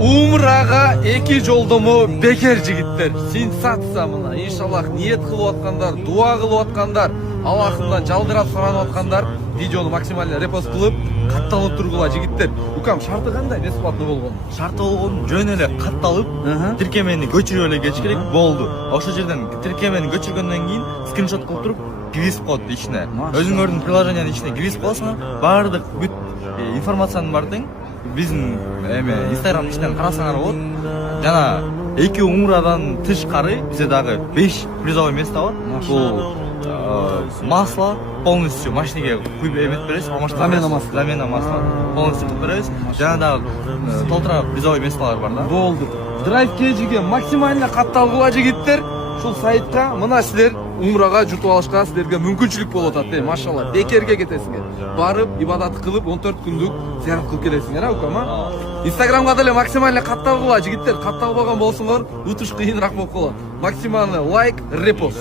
Умрага 2 жолдому бекер жигиттер. Сенсация мына. Иншаллах ниет кылып аткандар, дуа кылып аткандар, Аллахымдан жалдырап суранып аткандар видеону максимально репост кылып, катталып тургула жигиттер. Укам, шарты кандай? Бесплатно болгон. Шарты болгон жөн эле катталып, тиркемени көчүрүп эле кетиш керек болду. Ошол жерден тиркемени көчүргөндөн кийин скриншот кылып туруп киргизип коет ичине. Өзүңөрдүн приложениянын ичине киргизип коесуң, баардык бүт информациянын бардыгын биздин Instagram ичинен карасаңар болот. Жана 2 умрадан тышкары бизде дагы 5 призовой место бар. Бул масло полностью машинеге куюп эметип беребиз. Замена масла полностью кылып беребиз. Жана дагы толтура призовой местолор бар да. Болду. Драйв кежиге максимально катталгыла жигиттер. Ушул сайтка мына силер умрага жутуп алышка силерге мүмкүнчүлүк болуп атат. Машалла, бекерге кетесиңер. Барып, ибадат кылып 14 күндүк зиярат кылып келесиңер, укама. Инстаграмга деле максимально катталгыла жигиттер. Катталбаган болсоңор, утуш кыйыныраак болуп калат. Максимально лайк, репост.